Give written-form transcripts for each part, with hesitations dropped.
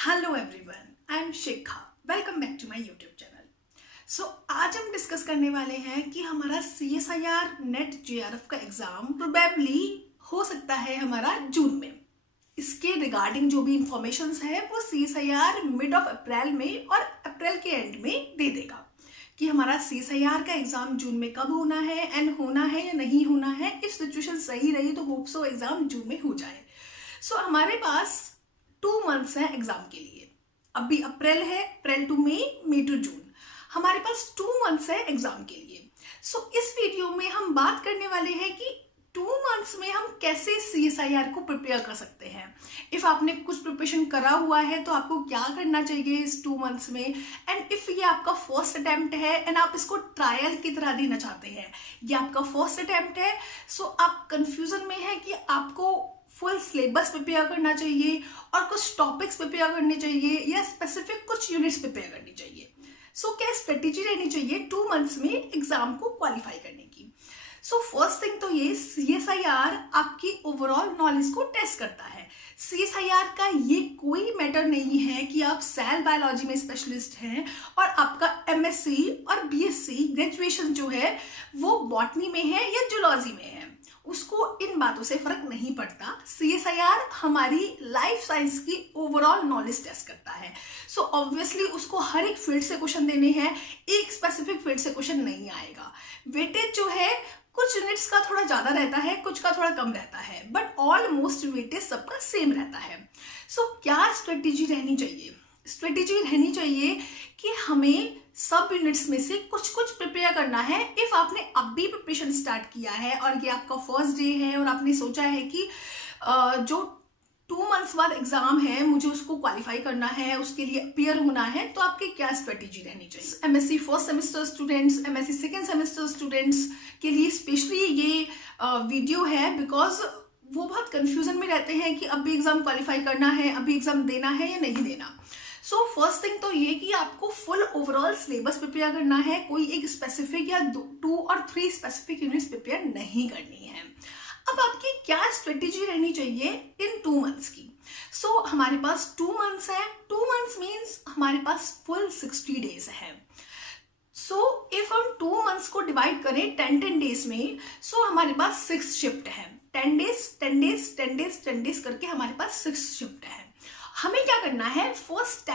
Hello everyone, I am Shikha. Welcome back to my YouTube channel. आज हम discuss करने वाले हैं कि हमारा CSIR नेट JRF का एग्जाम प्रोबेबली हो सकता है हमारा जून में। इसके रिगार्डिंग जो भी इंफॉर्मेशन है वो CSIR मिड ऑफ अप्रैल में और अप्रैल के एंड में दे देगा कि हमारा CSIR का एग्जाम जून में कब होना है एंड होना है या नहीं होना है। इफ सिचुएशन सही रही तो होप सो एग्जाम जून में हो जाए। हमारे पास 2 मंथ्स हैं एग्जाम के लिए। अभी अप्रैल है, अप्रैल टू मई टू जून, हमारे पास 2 मंथ्स है एग्जाम के लिए। इस वीडियो में हम बात करने वाले हैं कि 2 मंथ्स में हम कैसे CSIR को प्रिपेयर कर सकते हैं। इफ आपने कुछ प्रिपरेशन करा हुआ है तो आपको क्या करना चाहिए इस 2 मंथ्स में, एंड इफ ये आपका फर्स्ट अटेम्प्ट है एंड आप इसको ट्रायल की तरह देना चाहते हैं, ये आपका फर्स्ट अटेम्प्ट है, आप कंफ्यूजन में है कि आपको फुल सिलेबस प्रिपेयर करना चाहिए और कुछ टॉपिक्स प्रिपेयर करने चाहिए या स्पेसिफिक कुछ यूनिट्स प्रिपेयर करनी चाहिए। क्या स्ट्रेटेजी रहनी चाहिए 2 मंथ्स में एग्जाम को क्वालिफाई करने की। फर्स्ट थिंग तो ये CSIR आपकी ओवरऑल नॉलेज को टेस्ट करता है। CSIR का ये कोई मैटर नहीं है कि आप सेल बायोलॉजी में स्पेशलिस्ट हैं और आपका MSc और BSc ग्रेजुएशन जो है वो बॉटनी में है या जूलॉजी में है, उसको इन बातों से फर्क नहीं पड़ता। CSIR हमारी लाइफ साइंस की ओवरऑल नॉलेज टेस्ट करता है। ऑब्वियसली उसको हर एक फील्ड से क्वेश्चन देने हैं, एक स्पेसिफिक फील्ड से क्वेश्चन नहीं आएगा। वेटेज जो है कुछ यूनिट्स का थोड़ा ज्यादा रहता है, कुछ का थोड़ा कम रहता है, बट ऑलमोस्ट वेटेज सबका सेम रहता है। क्या स्ट्रेटेजी रहनी चाहिए? स्ट्रेटेजी रहनी चाहिए कि हमें सब यूनिट्स में से कुछ कुछ प्रिपेयर करना है। इफ आपने अभी प्रिपरेशन स्टार्ट किया है और ये आपका फर्स्ट डे है और आपने सोचा है कि जो 2 मंथ्स बाद एग्जाम है मुझे उसको क्वालिफाई करना है, उसके लिए अपीयर होना है, तो आपकी क्या स्ट्रेटेजी रहनी चाहिए। MSc first semester students, MSc second semester students के लिए स्पेशली ये वीडियो है, बिकॉज वो बहुत कंफ्यूजन में रहते हैं कि अभी एग्जाम क्वालिफाई करना है, अभी एग्जाम देना है या नहीं देना। फर्स्ट थिंग तो ये कि आपको फुल ओवरऑल सिलेबस प्रिपेयर करना है, कोई एक स्पेसिफिक या 2 और 3 स्पेसिफिक यूनिट्स प्रिपेयर नहीं करनी है। अब आपकी क्या स्ट्रेटेजी रहनी चाहिए इन 2 मंथ्स की। हमारे पास 2 मंथ्स है, 2 मंथ्स मीन्स हमारे पास फुल 60 डेज है। इफ हम 2 मंथ्स को डिवाइड करें 10 डेज में, हमारे पास 6 शिफ्ट है। 10 डेज 10 डेज 10 डेज 10 डेज करके हमारे पास 6 शिफ्ट है। हमें क्या करना है, फर्स्ट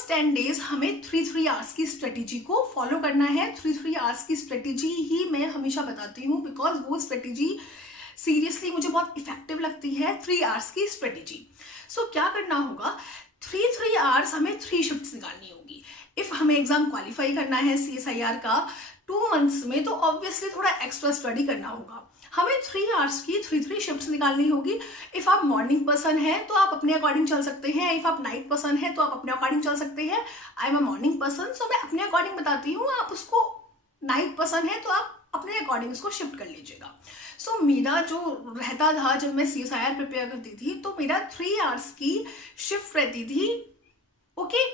10 डेज हमें 3 आवर्स की स्ट्रेटेजी को फॉलो करना है। 3 आवर्स की स्ट्रेटेजी ही मैं हमेशा बताती हूँ, बिकॉज वो स्ट्रेटेजी सीरियसली मुझे बहुत इफेक्टिव लगती है, 3 आवर्स की स्ट्रेटेजी। क्या करना होगा, 3 आवर्स हमें 3 शिफ्ट्स निकालनी होगी। इफ हमें एग्जाम क्वालिफाई करना है CSIR का 2 मंथ्स में, तो ऑब्वियसली थोड़ा एक्स्ट्रा स्टडी करना होगा। हमें 3 आवर्स की 3 शिफ्ट्स निकालनी होगी। इफ आप मॉर्निंग पर्सन हैं तो आप अपने अकॉर्डिंग चल सकते हैं, इफ आप नाइट पर्सन हैं तो आप अपने अकॉर्डिंग चल सकते हैं। I am a morning person, मैं अपने अकॉर्डिंग बताती हूँ, आप उसको नाइट पर्सन है तो आप अपने अकॉर्डिंग उसको शिफ्ट कर लीजिएगा। मेरा जो रहता था जब मैं CSIR प्रिपेयर करती थी, तो मेरा 3 आवर्स की शिफ्ट रहती थी। ओके,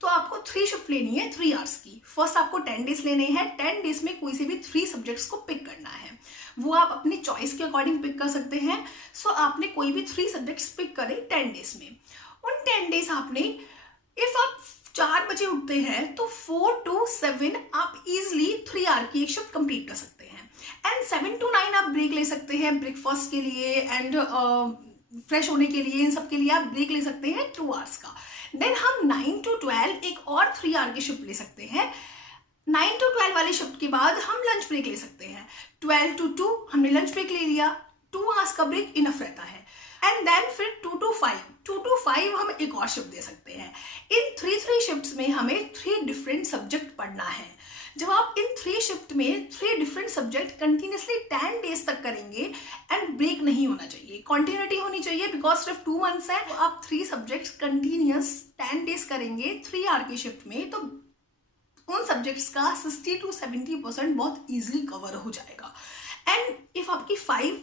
तो आपको 3 शिफ्ट लेनी है 3 आवर्स की। फर्स्ट आपको 10 डेज लेने हैं, 10 डेज में कोई से भी 3 सब्जेक्ट्स को पिक करना है, वो आप अपनी चॉइस के अकॉर्डिंग पिक कर सकते हैं। आपने कोई भी 3 सब्जेक्ट्स पिक करे 10 डेज में। उन 10 डेज आपने, इफ आप 4 बजे उठते हैं तो 4 to 7 आप इजिली 3 आवर की एक शिफ्ट कंप्लीट कर सकते हैं, एंड 7 to 9 आप ब्रेक ले सकते हैं ब्रेकफास्ट के लिए एंड फ्रेश होने के लिए, इन सब के लिए आप ब्रेक ले सकते हैं 2 आवर्स का। देन हम 9 to 12 एक और 3 आवर की शिफ्ट ले सकते हैं। 9 to 12 वाले शिफ्ट के बाद हम लंच ब्रेक ले सकते हैं। 12 to 2 हमने लंच ब्रेक ले लिया, 2 आवर्स का ब्रेक इनफ रहता है। एंड देन फिर 2 to 5 हम एक और शिफ्ट दे सकते हैं। इन 3 शिफ्ट्स में हमें 3 डिफरेंट सब्जेक्ट पढ़ना है। जब आप इन 3 शिफ्ट में 3 डिफरेंट सब्जेक्ट कंटिन्यूसली 10 डेज तक करेंगे, एंड ब्रेक नहीं होना चाहिए, कंटिन्यूटी होनी चाहिए, बिकॉज सिर्फ 2 मंथ्स है, तो आप 3 सब्जेक्ट्स कंटिन्यूस 10 डेज करेंगे 3 आवर की शिफ्ट में, तो उन सब्जेक्ट्स का 60 to 70% बहुत इजीली कवर हो जाएगा। एंड इफ आपकी 5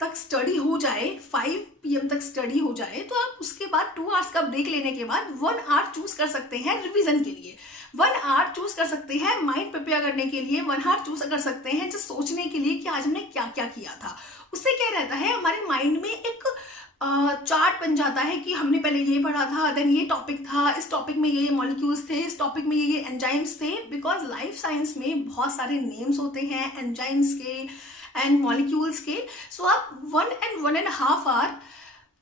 तक स्टडी हो जाए, 5 PM तक स्टडी हो जाए, तो आप उसके बाद 2 आवर्स का ब्रेक लेने के बाद 1 आवर चूज कर सकते हैं रिवीजन के लिए, 1 आवर चूज कर सकते हैं माइंड प्रिपेयर करने के लिए, 1 आवर चूज कर सकते हैं जो सोचने के लिए कि आज हमने क्या क्या किया था। उससे क्या रहता है, हमारे माइंड में एक चार्ट बन जाता है कि हमने पहले ये पढ़ा था, देन ये टॉपिक था, इस टॉपिक में ये मॉलिक्यूल्स थे, इस टॉपिक में ये एंजाइम्स थे। बिकॉज लाइफ साइंस में बहुत सारे नेम्स होते हैं एंजाइम्स के एंड मॉलिक्यूल्स के। सो आप 1.5 आवर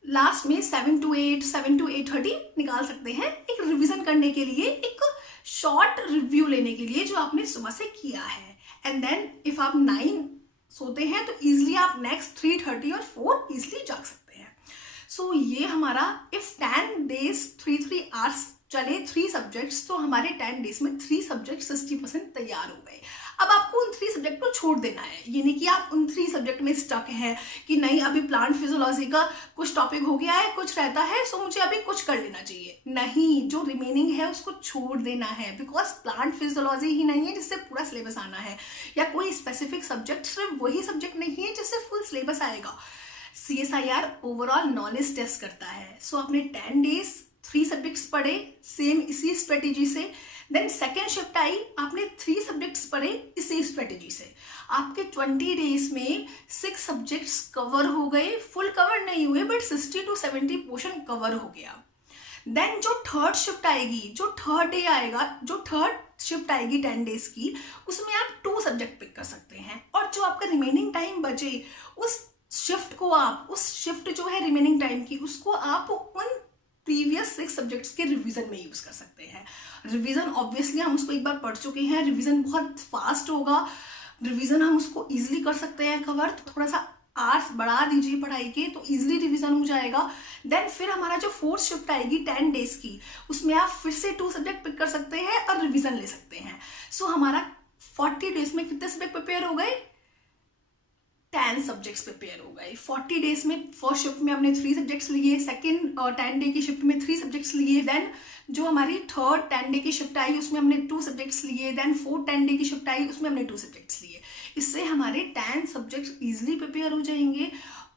लास्ट में 7 to 8:30 निकाल सकते हैं एक रिवीजन करने के लिए, एक शॉर्ट रिव्यू लेने के लिए जो आपने सुबह से किया है। एंड देन इफ आप 9 सोते हैं तो इजिली आप नेक्स्ट 3:30 और 4 इजिली जाग सकते हैं। सो ये हमारा इफ 10 days 3 hours चले 3 सब्जेक्ट्स, तो हमारे 10 days में 3 सब्जेक्ट 60% तैयार हो गए। अब आपको उन 3 सब्जेक्ट को छोड़ देना है, ये नहीं कि आप उन 3 सब्जेक्ट में स्टक हैं कि नहीं अभी प्लांट फिजियोलॉजी का कुछ टॉपिक हो गया है, कुछ रहता है, सो मुझे अभी कुछ कर लेना चाहिए। नहीं, जो रिमेनिंग है उसको छोड़ देना है। बिकॉज प्लांट फिजियोलॉजी ही नहीं है जिससे पूरा सिलेबस आना है, या कोई स्पेसिफिक सब्जेक्ट सिर्फ वही सब्जेक्ट नहीं है जिससे फुल सिलेबस आएगा। CSIR ओवरऑल नॉलेज टेस्ट करता है। सो आपने 10 days 3 सब्जेक्ट्स पढ़े सेम इसी स्ट्रेटेजी से, देन सेकेंड शिफ्ट आई, आपने 3 सब्जेक्ट्स पढ़े इसी स्ट्रेटेजी से, आपके 20 days में 6 सब्जेक्ट्स कवर हो गए। फुल कवर नहीं हुए बट 60 to 70 पोर्शन कवर हो गया। देन जो थर्ड शिफ्ट आएगी, जो थर्ड डे आएगा, जो थर्ड शिफ्ट आएगी 10 days की, उसमें आप 2 सब्जेक्ट पिक कर सकते हैं। और जो आपका रिमेनिंग टाइम बचे उस शिफ्ट को आप, उस शिफ्ट जो है रिमेनिंग टाइम की, उसको आप उन प्रीवियस 6 सब्जेक्ट्स के रिवीजन में यूज कर सकते हैं। रिवीजन ऑब्वियसली हम उसको एक बार पढ़ चुके हैं, रिवीजन बहुत फास्ट होगा, रिवीजन हम उसको इजीली कर सकते हैं कवर। तो थोड़ा सा आवर्स बढ़ा दीजिए पढ़ाई के तो इजीली रिवीजन हो जाएगा। देन फिर हमारा जो फोर्थ शिफ्ट आएगी 10 days की, उसमें आप फिर से 2 सब्जेक्ट पिक कर सकते हैं और रिवीजन ले सकते हैं। सो हमारा 40 days में कितने सब्जेक्ट प्रिपेयर हो गए? 10 सब्जेक्ट्स प्रिपेयर हो गए 40 days में। फर्स्ट शिफ्ट में हमने 3 सब्जेक्ट्स लिए, सेकेंड 10 day की शिफ्ट में 3 सब्जेक्ट्स लिए, देन जो हमारी थर्ड 10 day की शिफ्ट आई उसमें हमने 2 सब्जेक्ट्स लिए, देन फोर्थ 10 day की शिफ्ट आई उसमें हमने 2 सब्जेक्ट्स लिए। इससे हमारे 10 सब्जेक्ट्स ईजिली प्रिपेयर हो जाएंगे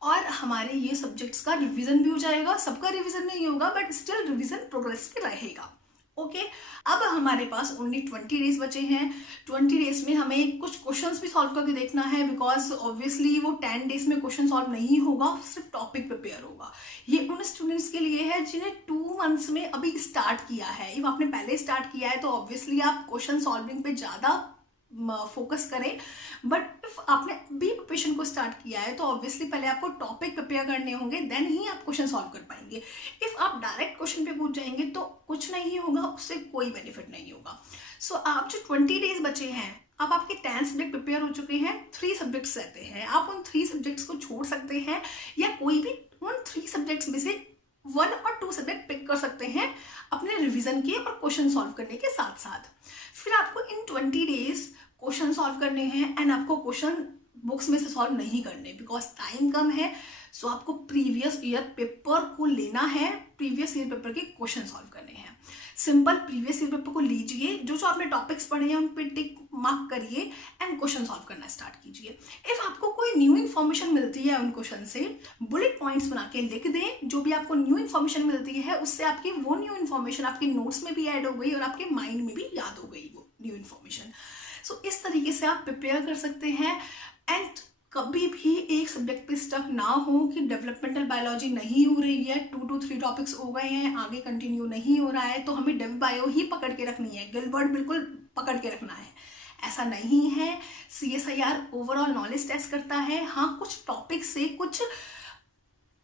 और हमारे ये सब्जेक्ट्स का रिवीजन भी हो जाएगा। सबका रिवीजन नहीं होगा बट स्टिल रिवीजन प्रोग्रेस पे रहेगा। ओके, अब हमारे पास ओनली 20 days बचे हैं। 20 days में हमें कुछ क्वेश्चंस भी सॉल्व करके देखना है, बिकॉज ऑब्वियसली वो 10 days में क्वेश्चन सॉल्व नहीं होगा, सिर्फ टॉपिक प्रिपेयर होगा। ये उन स्टूडेंट्स के लिए है जिन्हें 2 months में अभी स्टार्ट किया है। इफ आपने पहले स्टार्ट किया है तो ऑब्वियसली आप क्वेश्चन सॉल्विंग पे ज़्यादा फोकस करें, बट इफ आपने भी प्रिपरेशन को स्टार्ट किया है तो ऑब्वियसली पहले आपको टॉपिक प्रिपेयर करने होंगे, देन ही आप क्वेश्चन सॉल्व कर पाएंगे। इफ आप डायरेक्ट क्वेश्चन पे पूछ जाएंगे तो कुछ नहीं होगा, उससे कोई बेनिफिट नहीं होगा। सो आप जो 20 days बचे हैं, अब आपके 10 सब्जेक्ट प्रिपेयर हो चुके हैं, 3 सब्जेक्ट्स रहते हैं, आप उन 3 सब्जेक्ट्स को छोड़ सकते हैं या कोई भी उन 3 सब्जेक्ट्स में से 1 और 2 सब्जेक्ट पिक कर सकते हैं अपने रिवीजन के और क्वेश्चन सॉल्व करने के साथ साथ। फिर आपको इन 20 days क्वेश्चन सॉल्व करने हैं एंड आपको क्वेश्चन बुक्स में से सॉल्व नहीं करने, बिकॉज टाइम कम है। सो आपको प्रीवियस ईयर पेपर को लेना है, प्रीवियस ईयर पेपर के क्वेश्चन सॉल्व करने हैं। सिंपल प्रीवियस ईयर पेपर को लीजिए, जो जो आपने टॉपिक्स पढ़े हैं उन पे टिक मार्क करिए एंड क्वेश्चन सॉल्व करना स्टार्ट कीजिए। इफ आपको कोई न्यू इन्फॉर्मेशन मिलती है उन क्वेश्चन से, बुलेट पॉइंट्स बना के लिख दें। जो भी आपको न्यू इन्फॉर्मेशन मिलती है उससे आपकी वो न्यू इन्फॉर्मेशन आपके नोट्स में भी ऐड हो गई और आपके माइंड में भी याद हो गई वो न्यू इन्फॉर्मेशन। सो इस तरीके से आप प्रिपेयर कर सकते हैं एंड कभी भी एक सब्जेक्ट पे स्टक ना हो कि डेवलपमेंटल बायोलॉजी नहीं हो रही है, 2 to 3 टॉपिक्स हो गए हैं, आगे कंटिन्यू नहीं हो रहा है तो हमें डेव बायो ही पकड़ के रखनी है, गिलबर्ट बिल्कुल पकड़ के रखना है। ऐसा नहीं है। CSIR ओवरऑल नॉलेज टेस्ट करता है। हाँ, कुछ टॉपिक से, कुछ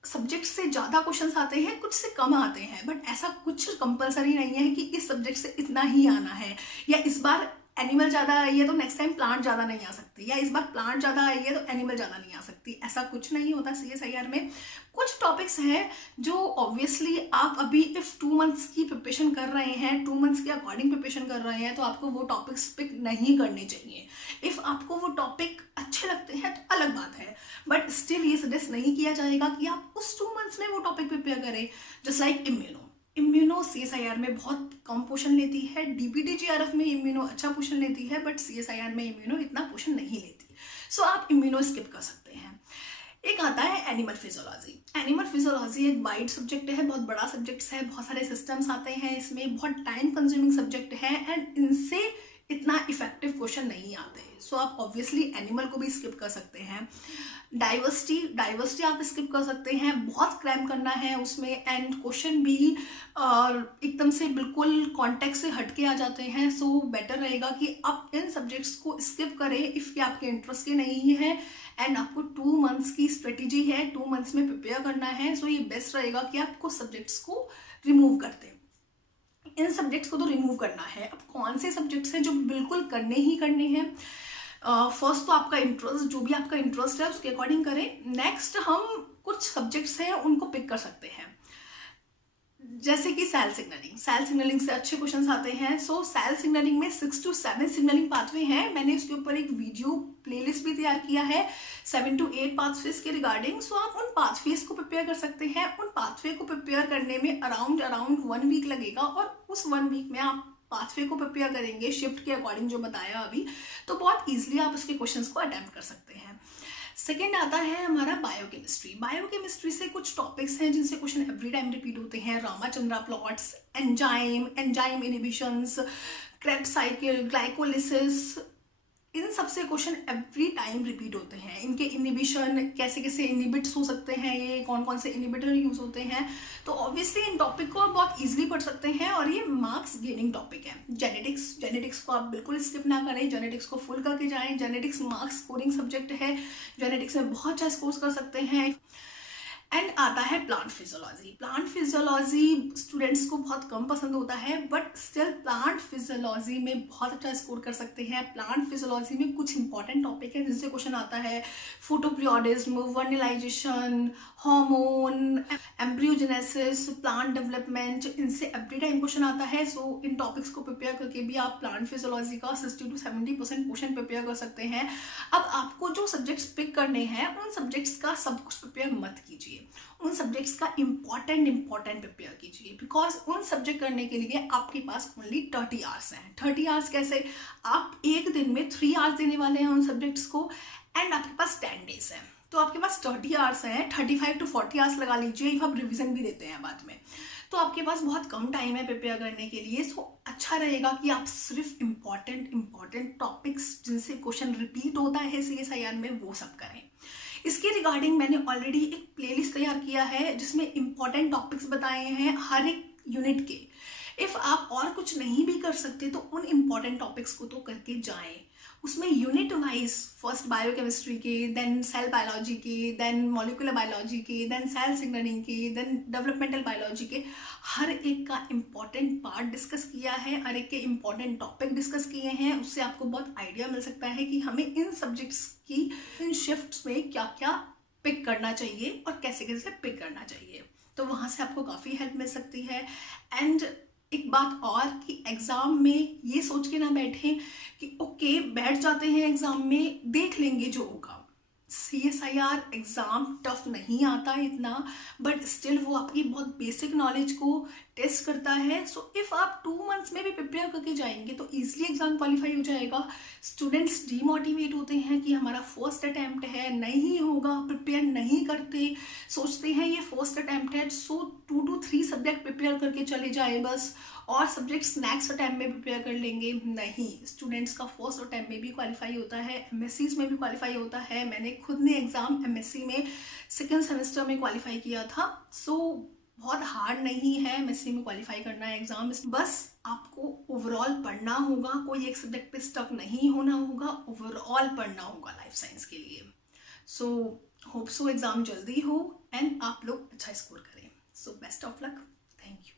सब्जेक्ट से ज़्यादा क्वेश्चंस आते हैं, कुछ से कम आते हैं, बट ऐसा कुछ कंपलसरी नहीं है कि इस सब्जेक्ट से इतना ही आना है, या इस बार एनिमल ज़्यादा आई है तो नेक्स्ट टाइम प्लांट ज़्यादा नहीं आ सकती, या इस बार प्लांट ज़्यादा आई है तो एनिमल ज़्यादा नहीं आ सकती। ऐसा कुछ नहीं होता CSIR में। कुछ टॉपिक्स हैं जो ऑब्वियसली आप अभी इफ 2 months की प्रिपरेशन कर रहे हैं, 2 months के अकॉर्डिंग प्रिपरेशन कर रहे हैं तो आपको वो टॉपिक्स पिक नहीं करने चाहिए। इफ आपको वो टॉपिक अच्छे लगते हैं तो अलग बात है, बट स्टिल ये सजेस्ट नहीं किया जाएगा कि आप उस 2 months में वो टॉपिक प्रिपेयर करें। जस्ट लाइक इम्यूनो CSIR में बहुत कम पोर्शन लेती है, DPT-GRF में इम्यूनो अच्छा पोर्शन लेती है, बट CSIR में इम्यूनो इतना पोर्शन नहीं लेती। सो आप इम्यूनो स्किप कर सकते हैं। एक आता है एनिमल फिजियोलॉजी। एनिमल फिजियोलॉजी एक वाइड सब्जेक्ट है, बहुत बड़ा सब्जेक्ट है, बहुत सारे सिस्टम्स आते हैं इसमें, बहुत टाइम कंज्यूमिंग सब्जेक्ट है एंड इनसे इतना इफेक्टिव क्वेश्चन नहीं आते। सो आप ऑब्वियसली एनिमल को भी स्किप कर सकते हैं। डाइवर्सिटी आप स्किप कर सकते हैं, बहुत क्रैम करना है उसमें, एंड क्वेश्चन भी एकदम से बिल्कुल कॉन्टेक्स्ट से हटके आ जाते हैं। सो बेटर रहेगा कि आप इन सब्जेक्ट्स को स्किप करें इफ़ ये आपके इंटरेस्ट के नहीं है, एंड आपको 2 मंथ्स की स्ट्रेटेजी है, 2 मंथ्स में प्रिपेयर करना है। सो ये बेस्ट रहेगा कि आप कुछ सब्जेक्ट्स को रिमूव कर दें। इन सब्जेक्ट्स को तो रिमूव करना है। अब कौन से सब्जेक्ट्स हैं जो बिल्कुल करने ही करने हैं? फर्स्ट तो आपका इंटरेस्ट, जो भी आपका इंटरेस्ट है उसके अकॉर्डिंग करें। नेक्स्ट हम कुछ सब्जेक्ट्स हैं उनको पिक कर सकते हैं, जैसे कि सेल सिग्नलिंग से अच्छे क्वेश्चंस आते हैं। सो सेल सिग्नलिंग में 6 to 7 सिग्नलिंग पाथवे हैं। मैंने उसके ऊपर एक वीडियो प्लेलिस्ट भी तैयार किया है 7 to 8 पाथवेज के रिगार्डिंग। सो आप उन पाथवेज को प्रिपेयर कर सकते हैं। उन पाथवे को प्रिपेयर करने में अराउंड 1 वीक लगेगा, और उस 1 वीक में आप पाथवे को प्रिपेयर करेंगे शिफ्ट के अकॉर्डिंग जो बताया अभी, तो बहुत ईजिली आप उसके क्वेश्चंस को अटेम्प्ट कर सकते हैं। सेकेंड आता है हमारा बायोकेमिस्ट्री से कुछ टॉपिक्स हैं जिनसे क्वेश्चन एवरी टाइम रिपीट होते हैं। Ramachandra plots, enzyme inhibitions, Krebs cycle, glycolysis, इन सबसे क्वेश्चन एवरी टाइम रिपीट होते हैं। इनके इनहिबिशन, कैसे कैसे इनहिबिट्स हो सकते हैं, ये कौन कौन से इनहिबिटर यूज होते हैं, तो ऑब्वियसली इन टॉपिक को आप बहुत इजीली पढ़ सकते हैं, और ये मार्क्स गेनिंग टॉपिक है। जेनेटिक्स को आप बिल्कुल स्किप ना करें, जेनेटिक्स को फुल करके जाएं। जेनेटिक्स मार्क्स स्कोरिंग सब्जेक्ट है, जेनेटिक्स में बहुत अच्छा स्कोर कर सकते हैं। एंड आता है प्लांट फिजियोलॉजी स्टूडेंट्स को बहुत कम पसंद होता है, बट स्टिल प्लांट फिजियोलॉजी में बहुत अच्छा स्कोर कर सकते हैं। प्लांट फिजियोलॉजी में कुछ इंपॉर्टेंट टॉपिक है जिनसे क्वेश्चन आता है, photoperiodism, vernalisation, hormone, embryogenesis, plant development, इनसे एवरी टाइम क्वेश्चन आता है। सो इन टॉपिक्स को प्रिपेयर करके भी आप प्लांट फिजियोलॉजी का 60 to 70% क्वेश्चन प्रिपेयर कर सकते हैं। अब आपको जो सब्जेक्ट्स पिक करने हैं उन सब्जेक्ट्स का सब कुछ प्रिपेयर मत कीजिए, उन सब्जेक्ट्स का इंपॉर्टेंट प्रिपेयर कीजिए, बिकॉज उन सब्जेक्ट करने के लिए आपके पास ओनली 30 आवर्स हैं। 30 आवर्स कैसे? आप एक दिन में 3 आवर्स देने वाले हैं उन सब्जेक्ट्स को, एंड आपके पास 10 डेज है, तो आपके पास 30 आवर्स हैं। 35 to 40 आवर्स लगा लीजिए, इफ आप रिविजन भी देते हैं बाद में, तो आपके पास बहुत कम टाइम है प्रिपेयर करने के लिए। सो अच्छा रहेगा कि आप सिर्फ इंपॉर्टेंट टॉपिक्स जिनसे क्वेश्चन रिपीट होता है CSIR में, वो सब करें। इसके रिगार्डिंग मैंने ऑलरेडी एक प्लेलिस्ट तैयार किया है जिसमें इंपॉर्टेंट टॉपिक्स बताए हैं हर एक यूनिट के। इफ़ आप और कुछ नहीं भी कर सकते तो उन इंपॉर्टेंट टॉपिक्स को तो करके जाएं। उसमें यूनिट वाइज फर्स्ट बायोकेमिस्ट्री के, देन सेल बायोलॉजी के, देन मॉलिक्यूलर बायोलॉजी के, देन सेल सिग्नलिंग के, देन डेवलपमेंटल बायोलॉजी के, हर एक का इम्पॉर्टेंट पार्ट डिस्कस किया है, हर एक के इम्पॉर्टेंट टॉपिक डिस्कस किए हैं। उससे आपको बहुत आइडिया मिल सकता है कि हमें इन सब्जेक्ट्स की इन शिफ्ट्स में क्या क्या पिक करना चाहिए और कैसे कैसे पिक करना चाहिए, तो वहाँ से आपको काफ़ी हेल्प मिल सकती है। एंड एक बात और कि एग्ज़ाम में ये सोच के ना बैठें कि ओके बैठ जाते हैं एग्ज़ाम में, देख लेंगे जो होगा। CSIR एग्ज़ाम टफ नहीं आता इतना, बट स्टिल वो आपकी बहुत बेसिक नॉलेज को टेस्ट करता है। सो इफ़ आप 2 मंथ्स में भी प्रिपेयर करके जाएंगे तो ईजिली एग्ज़ाम क्वालिफाई हो जाएगा। स्टूडेंट्स डीमोटिवेट होते हैं कि हमारा फर्स्ट अटैम्प्ट है, नहीं होगा, प्रिपेयर नहीं करते, सोचते हैं ये फर्स्ट अटैम्प्ट है, सो 2 to 3 सब्जेक्ट प्रिपेयर करके चले जाए बस, और सब्जेक्ट्स नेक्स्ट अटैम्प्ट में प्रिपेयर कर लेंगे। नहीं, स्टूडेंट्स का फर्स्ट अटैम्प्ट में भी क्वालिफाई होता है, MSCs में भी क्वालिफाई होता है। मैंने खुद ने एग्ज़ाम MSc में 2nd सेमेस्टर में क्वालिफाई किया था। सो बहुत हार्ड नहीं है MSc में क्वालिफाई करना है एग्ज़ाम, बस आपको ओवरऑल पढ़ना होगा, कोई एक सब्जेक्ट पे स्टक नहीं होना होगा, ओवरऑल पढ़ना होगा लाइफ साइंस के लिए। सो होप सो एग्ज़ाम जल्दी हो एंड आप लोग अच्छा स्कोर करें। So best of luck, thank you.